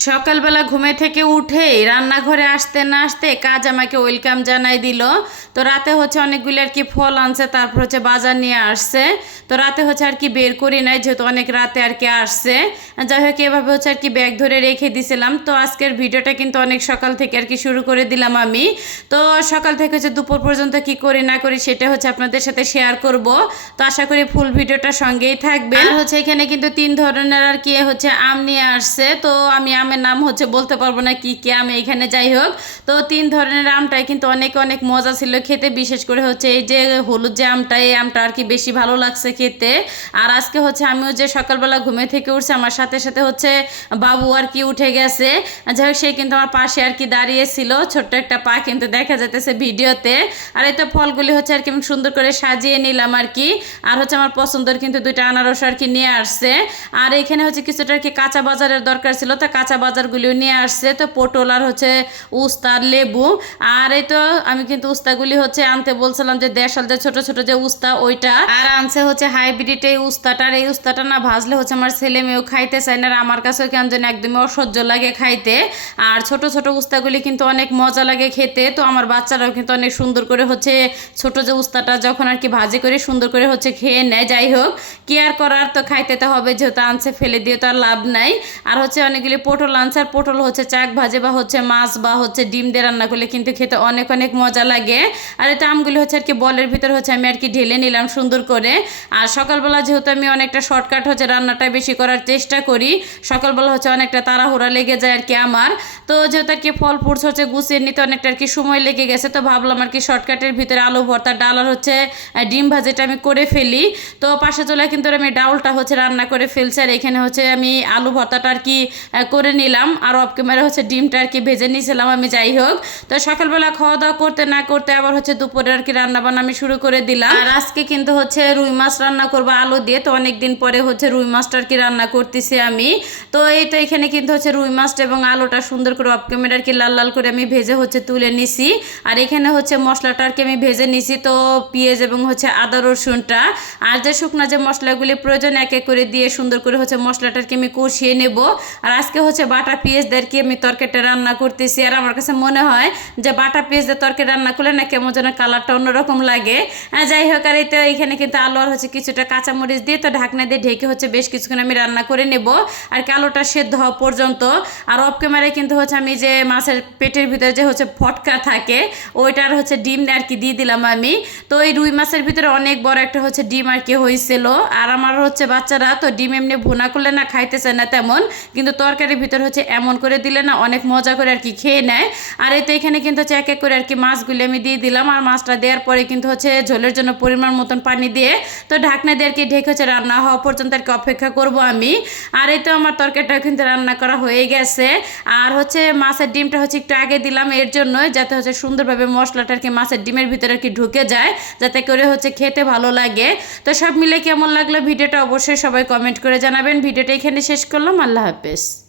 সকালবেলা ঘুমে থেকে উঠেই রান্নাঘরে আসতে না আসতে কাজ আমাকে ওয়েলকাম জানাই দিল। তো রাতে হচ্ছে অনেকগুলি আর কি ফল আনছে, তারপর হচ্ছে বাজার নিয়ে আসছে। তো রাতে হচ্ছে আর কি বের করি নাই, যেহেতু অনেক রাতে আর কি আসছে। যাই হোক, এভাবে হচ্ছে আর কি ব্যাগ ধরে রেখে দিছিলাম। তো আজকের ভিডিওটা কিন্তু অনেক সকাল থেকে আর কি শুরু করে দিলাম আমি। তো সকাল থেকে হচ্ছে দুপুর পর্যন্ত কি করি না করি সেটা হচ্ছে আপনাদের সাথে শেয়ার করব। তো আশা করি ফুল ভিডিওটা সঙ্গেই থাকবে। আর হচ্ছে এখানে কিন্তু 3 ধরনের আর কি হচ্ছে আম নিয়ে আসছে। তো আমি আমের নাম হচ্ছে বলতে পারবো না কি কি আম এখানে, যাই হোক। তো 3 ধরনের আমটাই কিন্তু অনেক অনেক মজা ছিল খেতে, বিশেষ করে হচ্ছে এই যে হলুদ যে আমটা, এই আমটা আর কি বেশি ভালো লাগছে খেতে। আর আজকে হচ্ছে আমিও যে সকালবেলা ঘুমে থেকে উঠছে, আমার সাথে সাথে হচ্ছে বাবু আর কি উঠে গেছে। যাই হোক, সে কিন্তু আমার পাশে আর কি দাঁড়িয়েছিল, ছোট্ট একটা পা কিন্তু দেখা যেতেছে ভিডিওতে। আর এই তো ফলগুলি হচ্ছে আর কি আমি সুন্দর করে সাজিয়ে নিলাম আর কি। আর হচ্ছে আমার পছন্দের কিন্তু 2টা আনারস আর কি নিয়ে আসছে। আর এখানে হচ্ছে কিছুটা আর কি কাঁচা বাজারের দরকার ছিল, তো কাঁচা বাজারগুলিও নিয়ে আসছে। তো পটল আর হচ্ছে উস্তা আর লেবু। আর এই তো আমি কিন্তু উস্তাগুলি হচ্ছে আনতে বলছিলাম যে দেশাল যে ছোট ছোট যে উস্তা, ওইটা। আর আনছে হচ্ছে হাইব্রিড এই উস্তাটার। এই উস্তাটা না ভাজলে হচ্ছে আমার ছেলে মেয়েও খাইতে চায় না, আর আমার কাছেও কেন যেন একদমই অসহ্য লাগে খাইতে। আর ছোট ছোট উস্তাগুলি কিন্তু অনেক মজা লাগে খেতে। তো আমার বাচ্চারাও কিন্তু অনেক সুন্দর করে হচ্ছে ছোট যে উস্তাটা যখন আর কি ভাজি করে সুন্দর করে হচ্ছে খেয়ে নেয়। যাই হোক, কি আর করার, তো খাইতে তো হবে, যেহেতু আনছে, ফেলে দিয়ে তো আর লাভ নাই। আর হচ্ছে অনেকগুলি পটল আনছে, আর পটল হচ্ছে চাক ভাজে বা হচ্ছে মাছ বা হচ্ছে ডিম দিয়ে রান্না করলে কিন্তু খেতে অনেক অনেক মজা লাগে। আর এটা আমগুলি হচ্ছে আর কি বলের ভিতর হচ্ছে আমি আর কি ঢেলে নিলাম সুন্দর করে। আর সকালবেলা যেহেতু আমি অনেকটা শর্টকাট হচ্ছে রান্নাটা বেশি করার চেষ্টা করি, সকালবেলা হচ্ছে অনেকটা তাড়াহুড়া লেগে যায় আর কি আমার। তো যেহেতু আর কি ফল ফ্রুটস হচ্ছে গুছিয়ে নিতে অনেকটা আর কি সময় লেগে গেছে, তো ভাবলাম আর কি শর্টকাটের ভিতরে আলু ভর্তা, ডাল আর হচ্ছে ডিম ভাজিটা আমি করে ফেলি। তো পাশে চুলায় কিন্তু আমি ডাউলটা হচ্ছে রান্না করে ফেলছি, আর এখানে হচ্ছে আমি আলু ভর্তাটা আর কি করে নিলাম। আর অফ ক্যামেরা হচ্ছে ডিমটা আর কি ভেজে নিয়েছিলাম আমি। যাই হোক, তো সকালবেলা খাওয়া দাওয়া করতে না করতে আবার হচ্ছে দুপুরে আর কি রান্না বান্না আমি শুরু করে দিলাম। আর আজকে কিন্তু হচ্ছে রুই মাছ রান্না করবো আলু দিয়ে। তো অনেকদিন পরে হচ্ছে রুই মাছটা আর কি রান্না করতেছি আমি। তো এই তো এখানে কিন্তু হচ্ছে রুই মাছটা এবং আলুটা সুন্দর করে অফ ক্যামেরা আর কি লাল লাল করে আমি ভেজে হচ্ছে তুলে নিছি। আর এখানে হচ্ছে মশলাটা আর কি আমি ভেজে নিছি, তো পেঁয়াজ এবং হচ্ছে আদা রসুনটা আর যে শুকনো যে মশলাগুলি প্রয়োজন এক এক করে দিয়ে সুন্দর করে হচ্ছে মশলাটাকে আমি কষিয়ে নেব। আর আজকে হচ্ছে বাটা পেঁয়াজ দিয়ে আর কি আমি তরকারিটা রান্না করতেছি। আর আমার কাছে মনে হয় যে বাটা পেঁয়াজ দিয়ে তরকারি রান্না করলে না কেমন যেন কালারটা অন্যরকম লাগে। যাই হোক, আর এই তো এখানে কিন্তু আলু আর হচ্ছে কিছুটা কাঁচামরিচ দিয়ে তো ঢাকনা দিয়ে ঢেকে হচ্ছে বেশ কিছুক্ষণ আমি রান্না করে নেব, আর কি আলুটা সেদ্ধ হওয়া পর্যন্ত। আর অফ ক্যামেরায় কিন্তু হচ্ছে আমি যে মাছের পেটের ভিতরে যে হচ্ছে ফটকা থাকে, ওইটার হচ্ছে ডিম আর কি দিয়ে দিলাম আমি। তো এই রুই মাছের ভিতরে অনেক বড় একটা হচ্ছে ডিম আর কি হয়েছিল। আর আমার হচ্ছে বাচ্চারা তো ডিম এমনি ভুনা করলে না খাইতে চায় না তেমন, কিন্তু তরকারির ভিতর হচ্ছে এমন করে দিলে না অনেক মজা করে আর কি খেয়ে নেয়। আর এই তো এখানে কিন্তু হচ্ছে এক এক করে আর কি মাছগুলি আমি দিয়ে দিলাম। আর মাছটা দেওয়ার পরে কিন্তু হচ্ছে ঝোলের জন্য পরিমাণ মতন পানি দিয়ে তো ঢাকনা দিয়ে আর কি ঢেকে হচ্ছে রান্না হওয়া পর্যন্ত আর কি অপেক্ষা করব আমি। আর এই তো আমার তরকারিটা কিন্তু রান্না করা হয়ে গেছে। আর হচ্ছে মাছের ডিমটা হচ্ছে একটু আগে দিলাম এর জন্য, যাতে হচ্ছে সুন্দরভাবে মশলাটা আর কি মাছের ডিমের ভিতরে আর কি ঢুকে যায়, যাতে করে হচ্ছে খেতে ভালো লাগে। তো সব মিলে কেমন লাগলো ভিডিওটা অবশ্যই সবাই কমেন্ট করে জানাবেন। ভিডিওটা এখানে শেষ করলাম, আল্লাহ হাফেজ।